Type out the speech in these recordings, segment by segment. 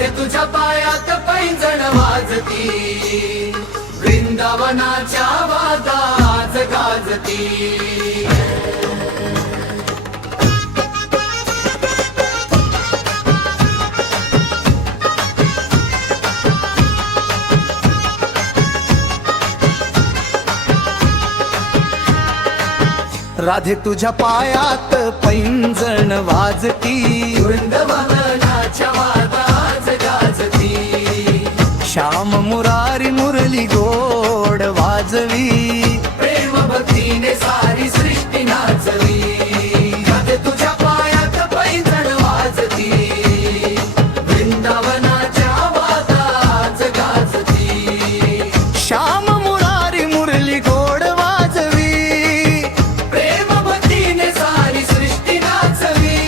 राधे तुझ्या पायात पैंजण वाजती, वृंदावनाच्या वादात गाजती। राधे तुझ्या पायात पैंजण वाजती, वृंदावनाच्या वादात गाजती। श्याम मुरारी मुरली गोड वाजवी, प्रेम भक्तीने सारी सृष्टी नाचवी। राधे तुझ्या पायात पैंजण वाजती, वृंदावनाच्या वादात गाजती। श्याम मुरारी मुरली गोड वाजवी, प्रेम भक्तीने सारी सृष्टी नाचवी।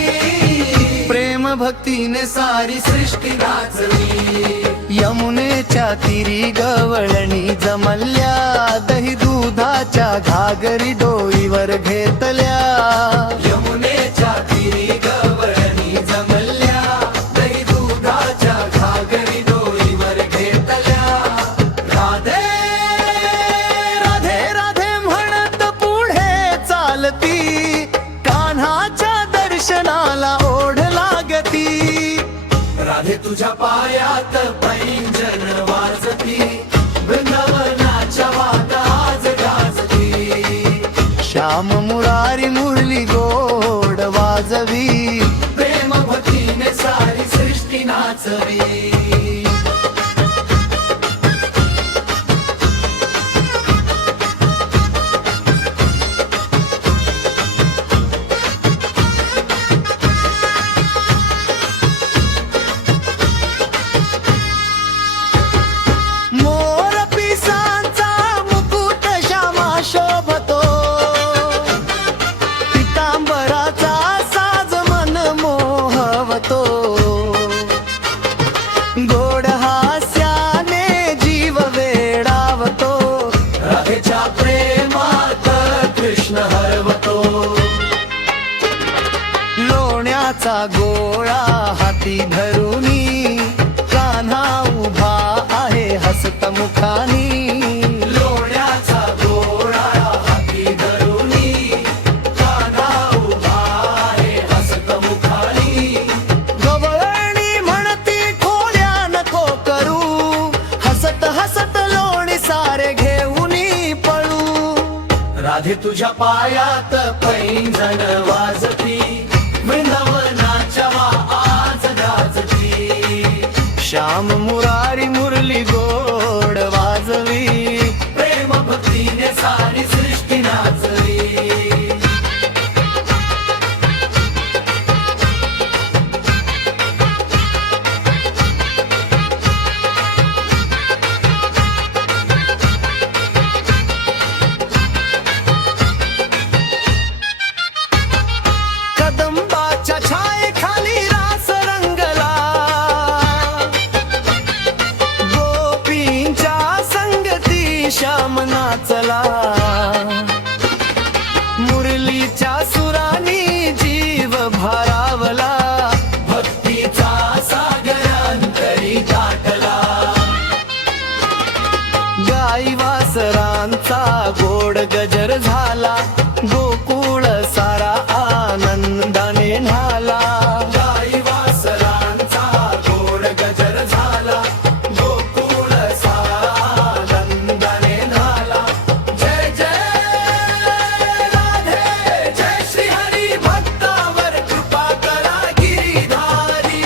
प्रेम भक्तीने सारी सृष्टी नाचवी। यमुनेच्या तीरी गवळणी जमल्या, दही दुधाच्या घागरी डोईवर घेतल्या। यमुनेच्या तीरी गवळणी जमल्या, दही दुधाच्या घागरी डोईवर घेतल्या। राधे राधे राधे म्हणत पुढे चालती, कान्हाच्या दर्शनाला ओढ लागती। राधे तुझ्या पायात पैंजण वाजती, वृंदावनाच्या वादात गाजती। श्याम मुरारी मुरली गोड वाजवी, प्रेम भक्तीने सारी सृष्टी नाचवी। मोर पिसांचा मुकुट श्यामा शोभतो, पितांबराचा साज मन मोहवतो। गोड हास्याने जीव वेडावतो, राधेच्या प्रेमात कृष्ण हरवतो। लोण्याचा गोळा हाती धरुनी, कान्हा उभा आहे हसत मुखानी। लोण्याचा गोळा हाती धरुनी, कान्हा उभा आहे हसत मुखानी। गवळणी म्हणती खोड्या नको करू, हसत हसत लोणी सारे घेऊनी पळू। राधे तुझ्या पायात पैंजण वाजती, वृंदावनाच्या वादात गाजती। श्याम मुरारी मुरली गोड वाजवी, प्रेम भक्तीने सारी सृष्टी नाचवी। कदंबाच्या छायेखाली रास रंगला, गोपींच्या संगती श्याम नाचला। मुरलीच्या सुरानी जीव भारावला, भक्तीचा सागर अंतरी दाटला। गाई वासरांचा गोड गजर झाला, गोकुळ सारा आनंदाने न्हाला। गाई वासरांचा गोड गजर झाला, गोकुळ सारा आनंदाने न्हाला। जय जय राधे, जय श्री हरी, भक्तावर कृपा करा गिरीधारी।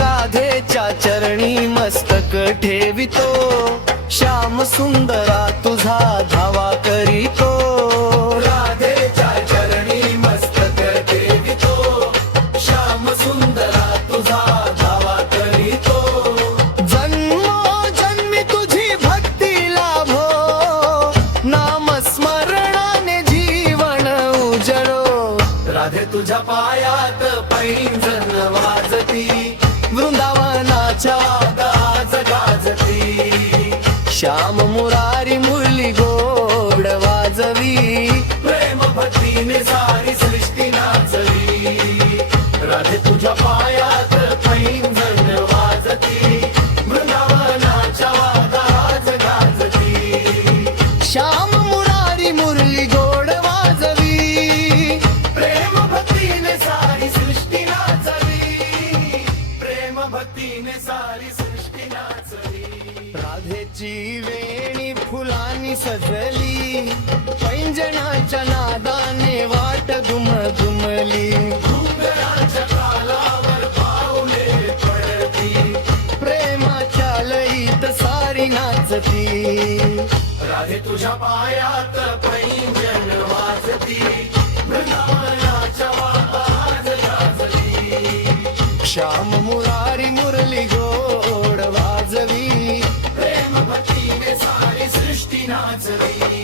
राधेच्या चरणी मस्तक ठेवितो, श्याम सुंदरा तुझा धावा करीतो। राधेच्या चरणी मस्तक ठेवितो, श्याम सुंदरा तुझा धावा करीतो। जन्मोजन्मी तुझी भक्ती लाभो, नामस्मरणाने जीवन उजळो। राधे तुझ्या पायात पैंजण वाजती, वृंदावनाच्या वादात गाजती। श्याम मुरारी मुरली गोड वाजवी, प्रेम भक्तीने सारी सृष्टी नाचवी। राधे तुझ्या पायात पैंजण वाजती, भक्तीने सारी सृष्टी नाचली. राधेची वेणी फुलांनी सजली, पैंजणाच्या नादाने वाट दुमदुमली. घुंगराच्या तालावर पाऊले पडती, प्रेमाच्या लयीत सारी नाचती. राधे तुझ्या पायात पैंजण वाजती, वृंदावनाच्या वाट गाजली. श्याम मुरारी मुरली गोड वाजवी. प्रेम भक्तीने सारी सृष्टी नाचली.